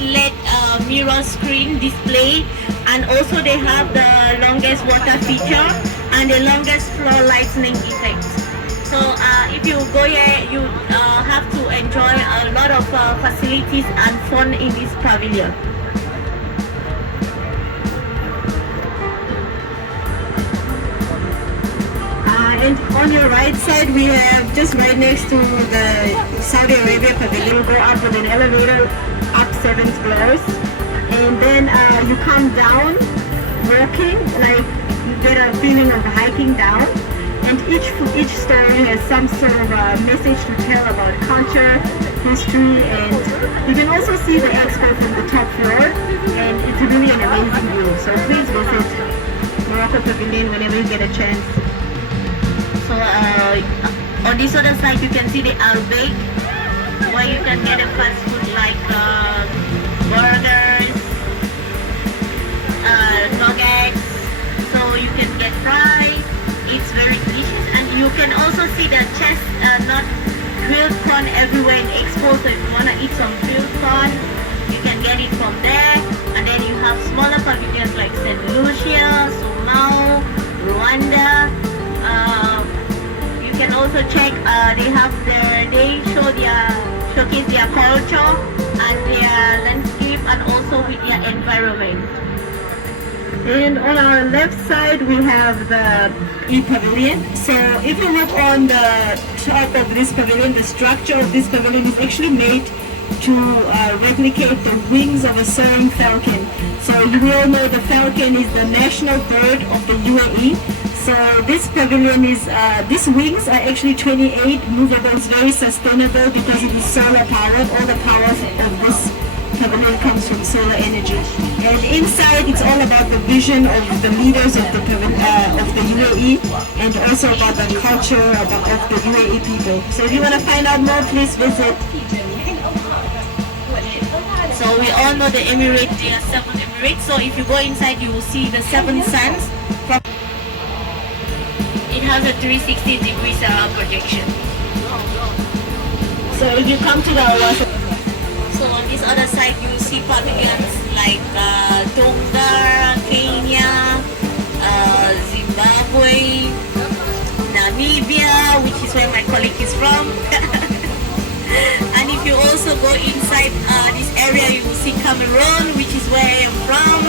LED mirror screen display, and also they have the longest water feature and the longest floor lightning effect. So if you go here, you have to enjoy a lot of facilities and fun in this pavilion. And on your right side, we have just right next to the Saudi Arabia Pavilion. You go up with an elevator up 7 floors, and then you come down walking, like you get a feeling of hiking down. And each story has some sort of a message to tell about culture, history, and you can also see the expo from the top floor, and it's really an amazing view. So please visit Morocco Pavilion whenever you get a chance. So on this other side you can see the Albake, where you can get a fast food like burgers, nuggets, so you can get fries. It's very delicious, and you can also see the chestnut grilled corn everywhere in Expo. So if you want to eat some grilled corn, you can get it from there. And then you have smaller pavilions like St. Lucia, Somao, Rwanda. You can also check, they showcase their culture and their landscape, and also with their environment. And on our left side we have the E-Pavilion. So if you look on the top of this pavilion, the structure of this pavilion is actually made to replicate the wings of a soaring falcon. So you all know the falcon is the national bird of the UAE. So this pavilion is, these wings are actually 28 movable. It's very sustainable because it is solar powered. All the power of this pavilion comes from solar energy. And inside it's all about the vision of the leaders of the UAE, and also about the culture of the UAE people. So if you want to find out more, please visit. So we all know the Emirates, there are 7 Emirates. So if you go inside, you will see the 7 suns. It has a 360 degrees projection. So if you come to the so on this other side, you see pavilions like Tonga, Kenya, Zimbabwe, Namibia, which is where my colleague is from. And if you also go inside this area, you will see Cameroon, which is where I am from.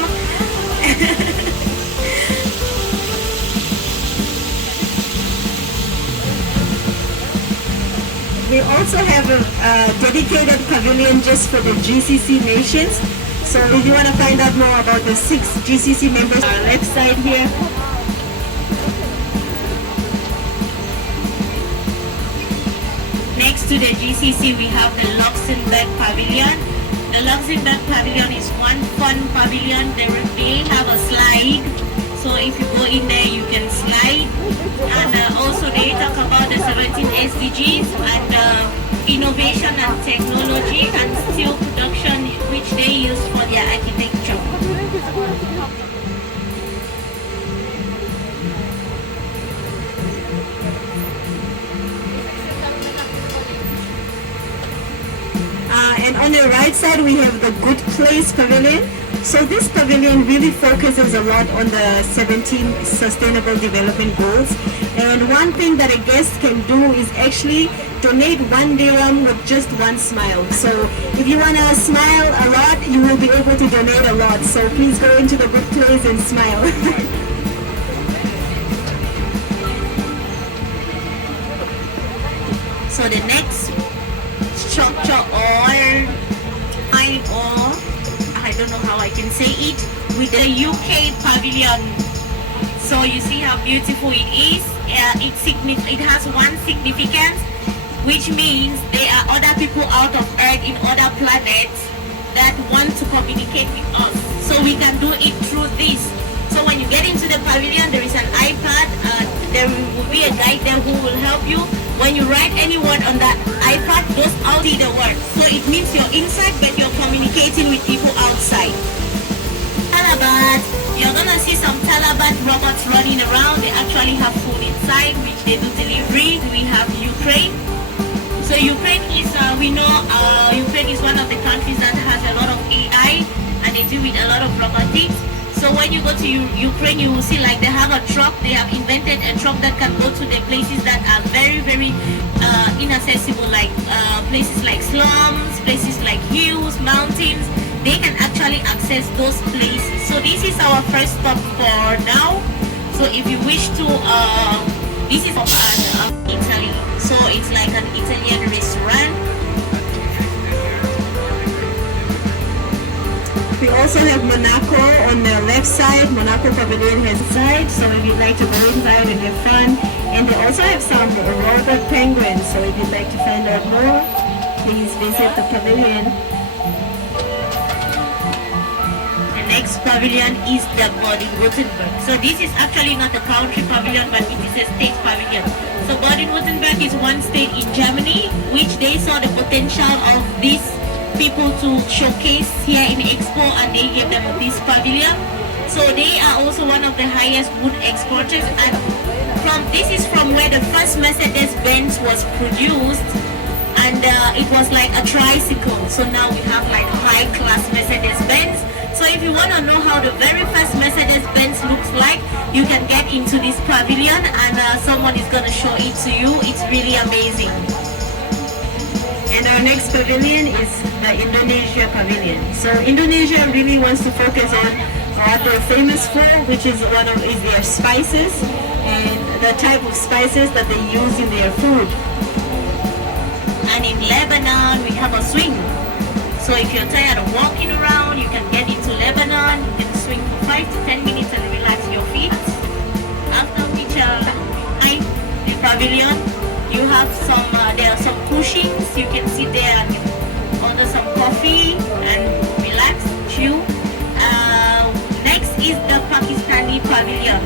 We also have a dedicated pavilion just for the GCC nations. So if you want to find out more about the 6 GCC members, our left side here. Next to the GCC, we have the Luxembourg Pavilion. The Luxembourg Pavilion is one fun pavilion. They have a slide. So if you go in there, you can slide. And also they talk about the 17 SDGs and innovation and technology and steel production, which they use for their architecture. And on the right side, we have the Good Place Pavilion. So this pavilion really focuses a lot on the 17 Sustainable Development Goals. And one thing that a guest can do is actually donate 1 dirham with just 1 smile. So if you want to smile a lot, you will be able to donate a lot. So please go into the Good Place and smile. So the next structure, or I don't know how I can say it, with the UK Pavilion. So you see how beautiful it is. It has one significance, which means there are other people out of Earth in other planets that want to communicate with us. So we can do it through this. So when you get into the pavilion, there is an iPad. There will be a guide there who will help you. When you write any word on that iPad, goes out the word. So it means you're inside, but you're communicating with people outside. All about You're gonna see some Taliban robots running around. They actually have food inside, which they do delivery. We have Ukraine. So Ukraine is, we know Ukraine is one of the countries that has a lot of AI, and they do with a lot of robotics. So when you go to Ukraine, you will see like they have a truck. They have invented a truck that can go to the places that are very, very inaccessible, like places like slums, places like hills, mountains. They can actually access those places. So this is our first stop for now. So if you wish to, this is Italy. So it's like an Italian restaurant. We also have Monaco on the left side. Monaco Pavilion has a side, so if you'd like to go inside and have fun. And they also have some robot penguins, so if you'd like to find out more, please visit the pavilion. The next pavilion is the Baden-Württemberg. So this is actually not a country pavilion, but it is a state pavilion. So Baden-Württemberg is one state in Germany, which they saw the potential of these people to showcase here in Expo, and they gave them this pavilion. So they are also one of the highest wood exporters, and this is from where the first Mercedes-Benz was produced, and it was like a tricycle. So now we have like high-class Mercedes-Benz. So if you want to know how the very first Mercedes-Benz looks like, you can get into this pavilion, and someone is going to show it to you. It's really amazing. And our next pavilion is the Indonesia Pavilion. So Indonesia really wants to focus on what they're famous for, which is their spices and the type of spices that they use in their food. And in Lebanon, we have a swing. So if you're tired of walking around, you can get into Lebanon. You can swing for 5 to 10 minutes and relax your feet. After which, the pavilion, you have there are some cushions. You can sit there and order some coffee and relax, chill. Next is the Pakistani Pavilion.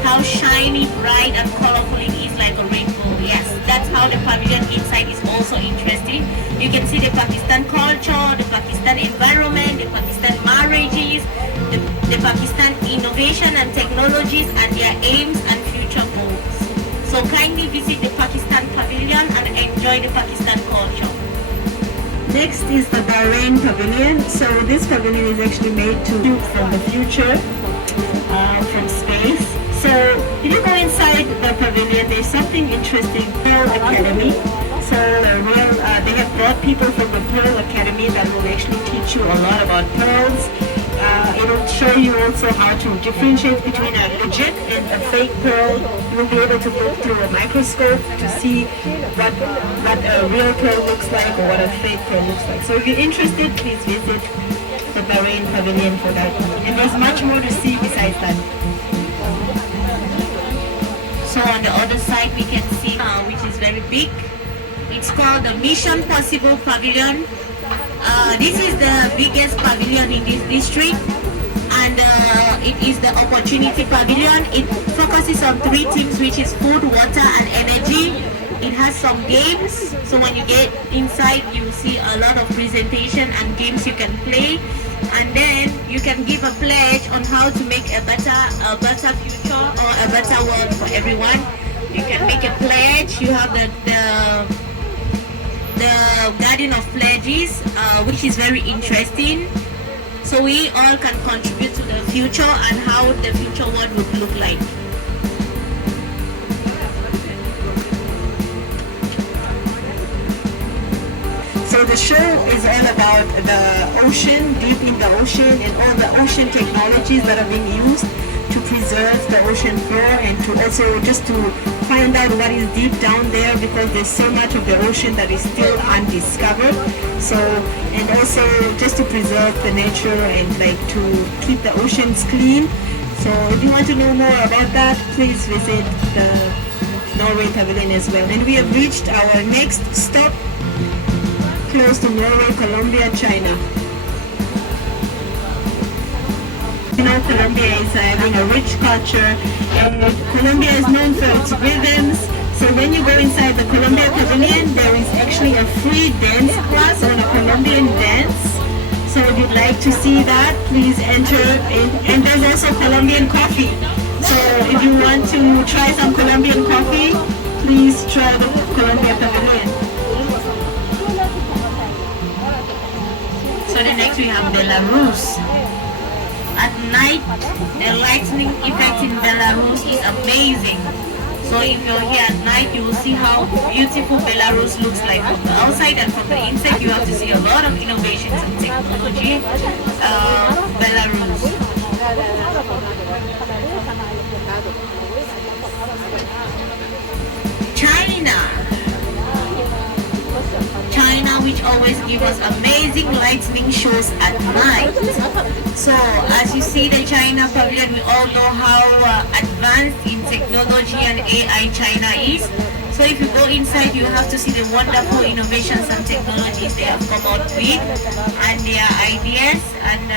How shiny, bright and colorful it is, like a rainbow. Yes, that's how the pavilion inside is also interesting. You can see the Pakistan culture, the Pakistan environment, the Pakistan marriages, the Pakistan innovation and technologies, and their aims and future goals. So kindly visit the Pakistan Pavilion and enjoy the Pakistan culture. Next is the Bahrain Pavilion. So this pavilion is actually made to shoot from the future, from space. So if you go inside the pavilion, there's something interesting, Pearl Academy. So they have brought people from the Pearl Academy that will actually teach you a lot about pearls. It'll show you also how to differentiate between a legit and a fake pearl. You'll be able to look through a microscope to see what a real pearl looks like or what a fake pearl looks like. So if you're interested, please visit the Bahrain Pavilion for that. And there's much more to see besides that. So on the other side we can see, which is very big. It's called the Mission Possible Pavilion. This is the biggest pavilion in this district, and it is the Opportunity Pavilion. It focuses on 3 themes, which is food, water and energy. It has some games, so when you get inside you see a lot of presentation and games you can play, and then you can give a pledge on how to make a better future or a better world for everyone. You can make a pledge. You have the Garden of Pledges, which is very interesting. So we all can contribute to the future and how the future world would look like. So the show is all about the ocean, deep in the ocean, and all the ocean technologies that are being used to preserve the ocean floor, and to also just to find out what is deep down there, because there's so much of the ocean that is still undiscovered. So, and also just to preserve the nature and like to keep the oceans clean. So if you want to know more about that, please visit the Norway Pavilion as well. And we have reached our next stop, close to Norway, Colombia, China. You know, Colombia is having a rich culture, and Colombia is known for its rhythms. So when you go inside the Colombia Pavilion, there is actually a free dance class on a Colombian dance. So if you'd like to see that, please enter in. And there's also Colombian coffee. So if you want to try some Colombian coffee, please try the Colombia Pavilion. So the next we have Belarus. At night, the lightning effect in Belarus is amazing. So if you're here at night, you will see how beautiful Belarus looks like from the outside, and from the inside you have to see a lot of innovations and technology. Belarus. China, which always give us amazing lightning shows at night. So as you see the China Pavilion, we all know how advanced in technology and AI China is. So if you go inside, you have to see the wonderful innovations and technologies they have come out with, and their ideas, and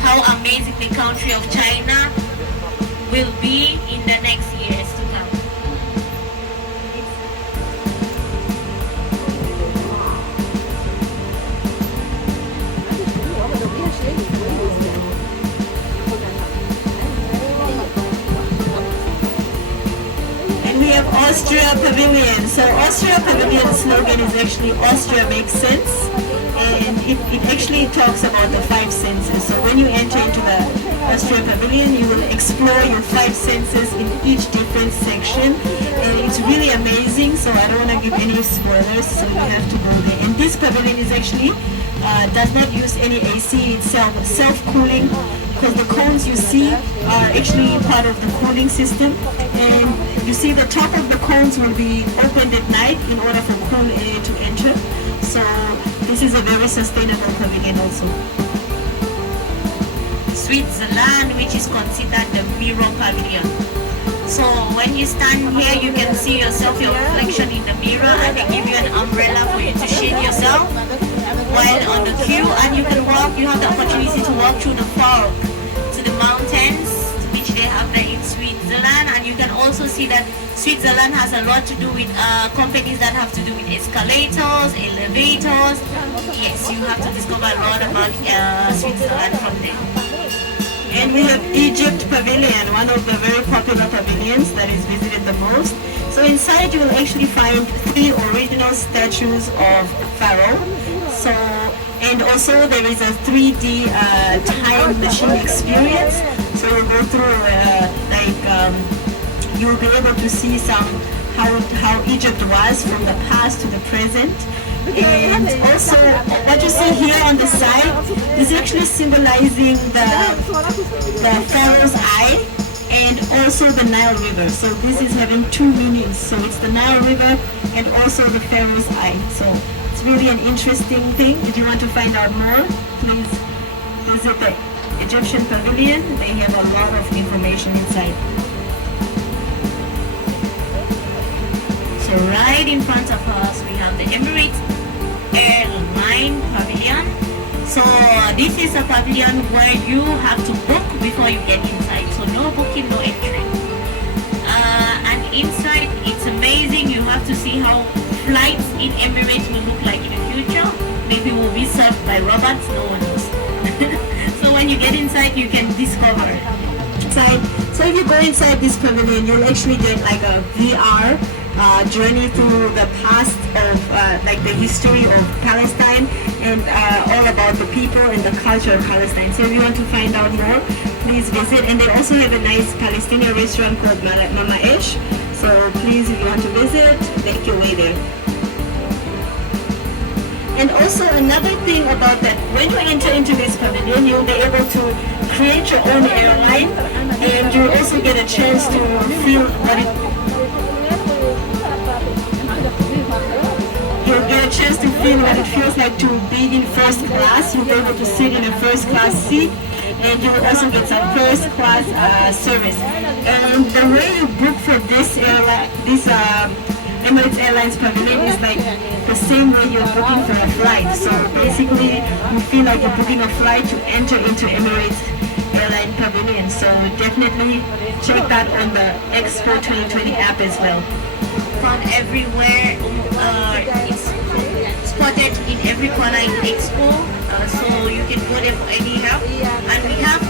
how amazing the country of China will be in the next years to come. And we have Austria Pavilion. So Austria Pavilion slogan is actually Austria makes sense. And it actually talks about the five senses. So when you enter into the Austria Pavilion, you will explore your five senses in each different section. And it's really amazing, so I don't want to give any spoilers, so you have to go there. And this pavilion is actually, does not use any AC, it's self-cooling, because the cones you see are actually part of the cooling system. And you see the top of the cones will be opened at night in order for cool air to enter. So this is a very sustainable pavilion also. Switzerland, which is considered the mirror pavilion. So when you stand here, you can see yourself, your reflection in the mirror, and they give you an umbrella for you to shade yourself while on the queue, and you can walk, you have the opportunity to walk through the fog to the mountains, which they have there in Switzerland. And you can also see that Switzerland has a lot to do with companies that have to do with escalators, elevators. Yes, you have to discover a lot about Switzerland from there. And we have Egypt Pavilion, one of the very popular pavilions that is visited the most. So inside you will actually find 3 original statues of Pharaoh. So, and also there is a 3D time machine experience. So you'll go through you'll be able to see how Egypt was from the past to the present. And also what you see here on the side is actually symbolizing the Pharaoh's eye and also the Nile River. So this is having 2 meanings. So it's the Nile River and also the Pharaoh's eye. So it's really an interesting thing. If you want to find out more, please visit the Egyptian Pavilion. They have a lot of information inside. So right in front of us we have the Emirates Airline Pavilion. So this is a pavilion where you have to book before you get inside. So no booking, no entry. And inside it's amazing. You have to see how flights in Emirates will look like in the future. Maybe will be served by robots, no one knows. So when you get inside, you can discover it. So if you go inside this pavilion, you'll actually get like a VR journey through the past of like the history of Palestine and all about the people and the culture of Palestine. So if you want to find out more, please visit. And they also have a nice Palestinian restaurant called Mama Ish. So please, if you want to visit, make your way there. And also another thing about that, when you enter into this pavilion, you'll be able to create your own airline, and you'll also get a chance to feel what it feels like to be in first class. You'll be able to sit in a first class seat, and you'll also get some first class service. And the way you book for this airline, Emirates Airlines Pavilion is like the same way you're booking for a flight. So basically, you feel like you're booking a flight to enter into Emirates Airline Pavilion. So definitely check that on the Expo 2020 app as well. Found everywhere. spotted in every corner in expo, so you can go there for any help. And we have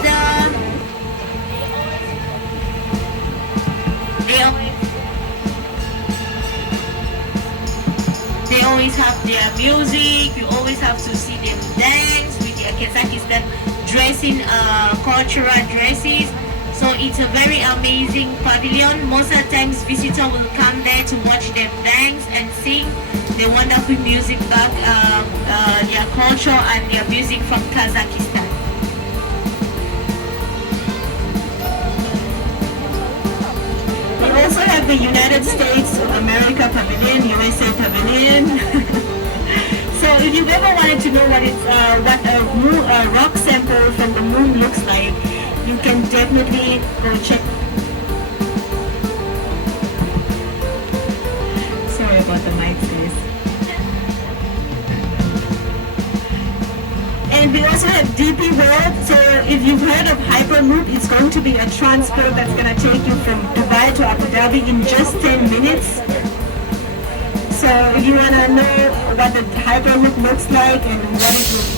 they always have their music. You always have to see them dance with their Kazakhstan dressing, cultural dresses. So it's a very amazing pavilion. Most of the times visitor will come there to watch them dance and sing the wonderful music back, their culture and their music from Kazakhstan. We also have the United States of America Pavilion, USA Pavilion. So if you've ever wanted to know what a rock sample from the moon looks like, you can definitely go check. Sorry about the mic, guys. And we also have DP World. So if you've heard of Hyperloop, it's going to be a transport that's going to take you from Dubai to Abu Dhabi in just 10 minutes. So if you want to know what the Hyperloop looks like and what it will.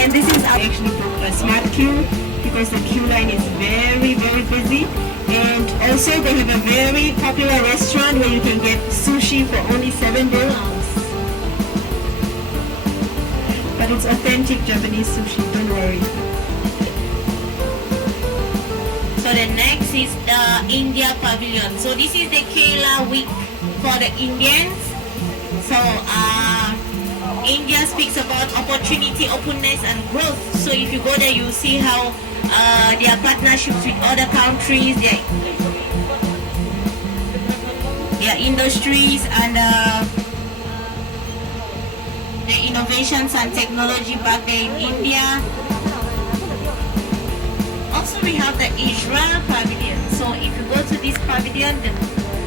And this is actually a smart queue because the queue line is very, very busy. And also they have a very popular restaurant where you can get sushi for only $7. But it's authentic Japanese sushi, don't worry. So the next is the India Pavilion. So this is the Kerala week for the Indians. So India speaks about opportunity, openness and growth. So if you go there, you see how their partnerships with other countries, their industries and the innovations and technology back there in India. Also we have the Israel Pavilion. So if you go to this pavilion,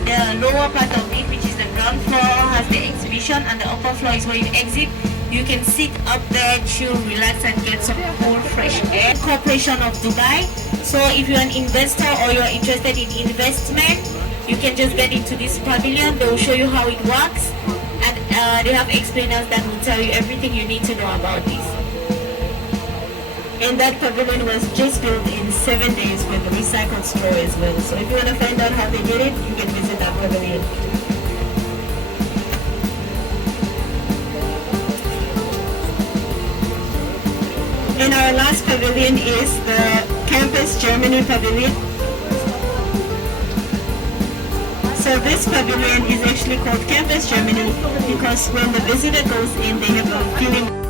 the lower part of it, which is the ground floor, has the exhibition, and the upper floor is where you exit. You can sit up there, chill, relax and get some cool fresh air. Corporation of Dubai. So if you're an investor or you're interested in investment, you can just get into this pavilion. They will show you how it works, and they have explainers that will tell you everything you need to know about this. And that pavilion was just built in 7 days with a recycled straw as well. So if you want to find out how they did it, you can visit that pavilion. And our last pavilion is the Campus Germany Pavilion. So this pavilion is actually called Campus Germany because when the visitor goes in, they have a feeling